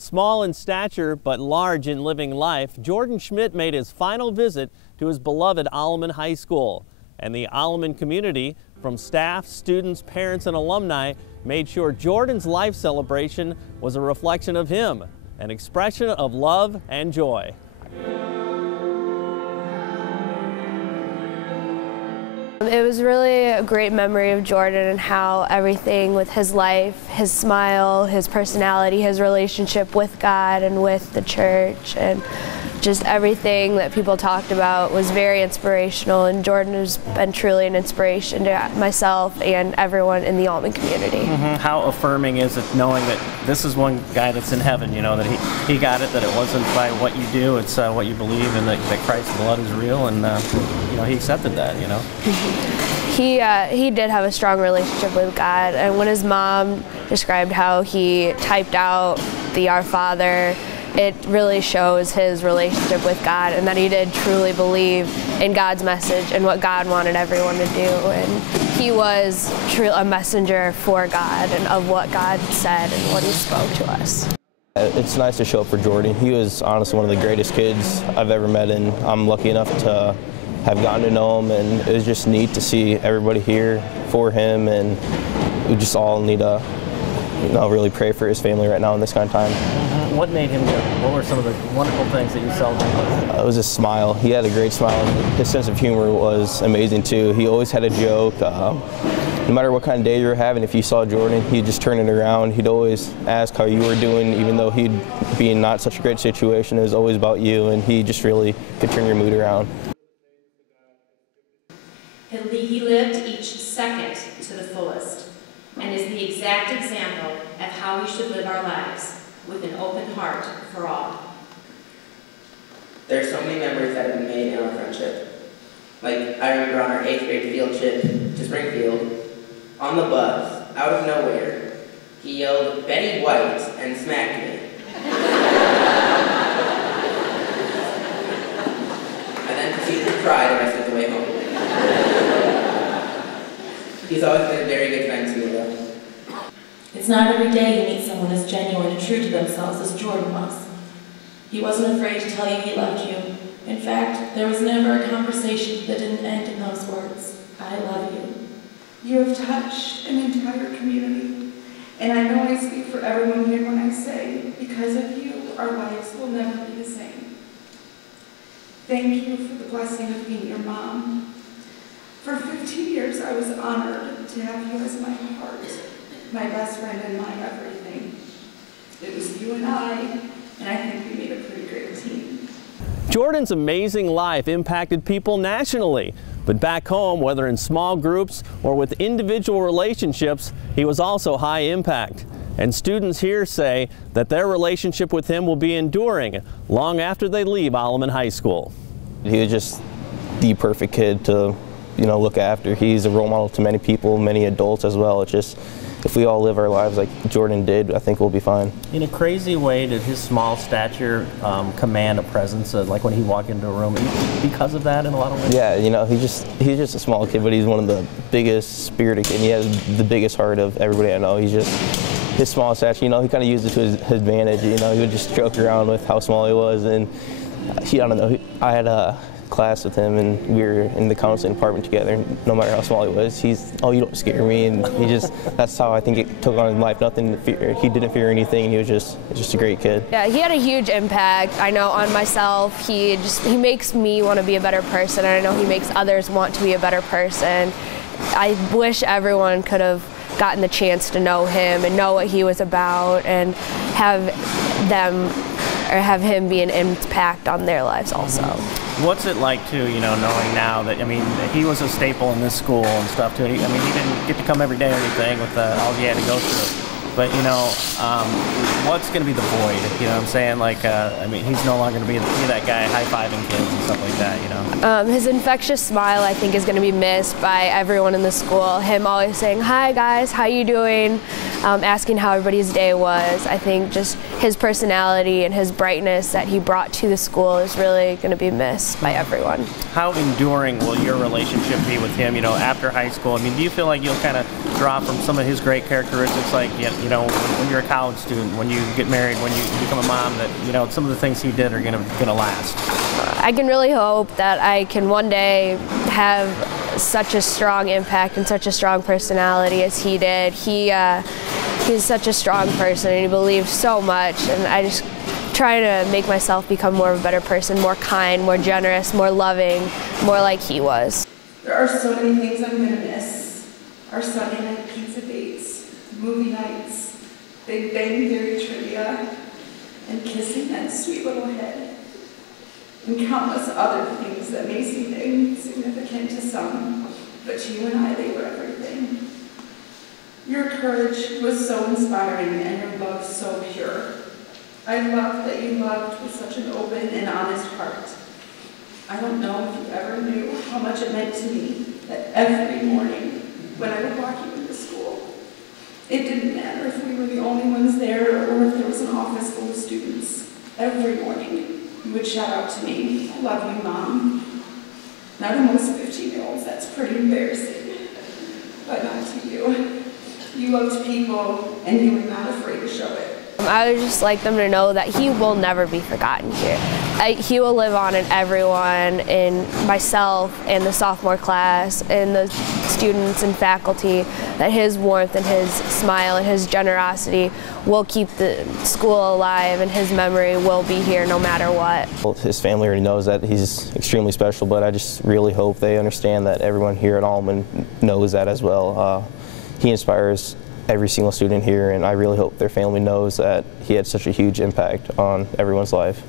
Small in stature but large in living life, Jordan Schmidt made his final visit to his beloved Alleman High School. And the Alleman community, from staff, students, parents, and alumni, made sure Jordan's life celebration was a reflection of him, an expression of love and joy. It was really a great memory of Jordan and how everything with his life, his smile, his personality, his relationship with God and with the church, and just everything that people talked about was very inspirational, and Jordan has been truly an inspiration to myself and everyone in the Alleman community. How affirming is it knowing that this is one guy that's in heaven, you know, that he got it, that it wasn't by what you do, it's what you believe, and that Christ's blood is real, and you know, he accepted that, you know. He did have a strong relationship with God, and when his mom described how he typed out the Our Father, it really shows his relationship with God and that he did truly believe in God's message and what God wanted everyone to do. And he was truly a messenger for God and of what God said and what he spoke to us. It's nice to show up for Jordan. He was honestly one of the greatest kids I've ever met, and I'm lucky enough to have gotten to know him, and it was just neat to see everybody here for him, and we just all need to really pray for his family right now in this kind of time. What made him good? What were some of the wonderful things that you celebrated? It was his smile. He had a great smile. His sense of humor was amazing too. He always had a joke. No matter what kind of day you were having, if you saw Jordan, he'd just turn it around. He'd always ask how you were doing, even though he'd be in not such a great situation. It was always about you, and he just really could turn your mood around. He lived each second to the fullest, and is the exact example of how we should live our lives, with an open heart for all. There are so many memories that have been made in our friendship. Like, I remember on our 8th grade field trip to Springfield, on the bus, out of nowhere, he yelled, "Betty White," and smacked me. I then proceeded to cry the rest of the way home. He's always been a very good friend to me, though. It's not every day you meet someone as genuine and true to themselves as Jordan was. He wasn't afraid to tell you he loved you. In fact, there was never a conversation that didn't end in those words, "I love you." You have touched an entire community, and I know I speak for everyone here when I say, because of you, our lives will never be the same. Thank you for the blessing of being your mom. For 15 years, I was honored to have you as my heart, my best friend, and my everything. It was you and I think we made a pretty great team. Jordan's amazing life impacted people nationally, but back home, whether in small groups or with individual relationships, he was also high impact. And students here say that their relationship with him will be enduring long after they leave Alleman High School. He was just the perfect kid to look after. He's a role model to many people, many adults as well. It's just, if we all live our lives like Jordan did, I think we'll be fine. In a crazy way, did his small stature command a presence, like when he walked into a room, because of that in a lot of ways? Yeah, he's just a small kid, but he's one of the biggest spirited kids. He has the biggest heart of everybody I know. He's just, his small stature, he kind of used it to his advantage. He would just joke around with how small he was, and I don't know, I had a class with him, and we were in the counseling department together. No matter how small he was, he's, "Oh, you don't scare me," and that's how I think it took on his life. Nothing to fear. He didn't fear anything, and he was just a great kid. Yeah, he had a huge impact, I know, on myself. He makes me want to be a better person, and I know he makes others want to be a better person. I wish everyone could have gotten the chance to know him and know what he was about, and have him be an impact on their lives also. What's it like too, knowing now that, he was a staple in this school and stuff too. He didn't get to come every day or anything with all he had to go through. But, what's going to be the void? You know what I'm saying? Like, he's no longer going to be that guy high-fiving kids and stuff like that, His infectious smile, I think, is going to be missed by everyone in the school. Him always saying, "Hi, guys, how you doing?" Asking how everybody's day was. I think just his personality and his brightness that he brought to the school is really going to be missed by everyone. How enduring will your relationship be with him, after high school? Do you feel like you'll kind of draw from some of his great characteristics, like, you know, when you're a college student, when you get married, when you become a mom, that, you know, some of the things he did are gonna last? I can really hope that I can one day have such a strong impact and such a strong personality as he did. He's such a strong person, and he believed so much, and I just try to make myself become more of a better person, more kind, more generous, more loving, more like he was. There are so many things I'm going to miss. Our Sunday night pizza dates, movie nights, Big Bang Theory trivia, and kissing that sweet little head, and countless other things that may seem insignificant to some, but to you and I, they were everything. Your courage was so inspiring and your love so pure. I loved that you loved with such an open and honest heart. I don't know if you ever knew how much it meant to me that every morning when I would walk you into school, it didn't matter if we were the only ones there or if there was an office full of students. Every morning you would shout out to me, "I love you, Mom." Now to most 15-year-olds, that's pretty embarrassing, but not to you. You loved people, and you were not afraid to show it. I would just like them to know that he will never be forgotten here. He will live on in everyone, in myself, in the sophomore class, in the students and faculty, that his warmth and his smile and his generosity will keep the school alive, and his memory will be here no matter what. Well, his family already knows that he's extremely special, but I just really hope they understand that everyone here at Allman knows that as well. He inspires every single student here, and I really hope their family knows that he had such a huge impact on everyone's life.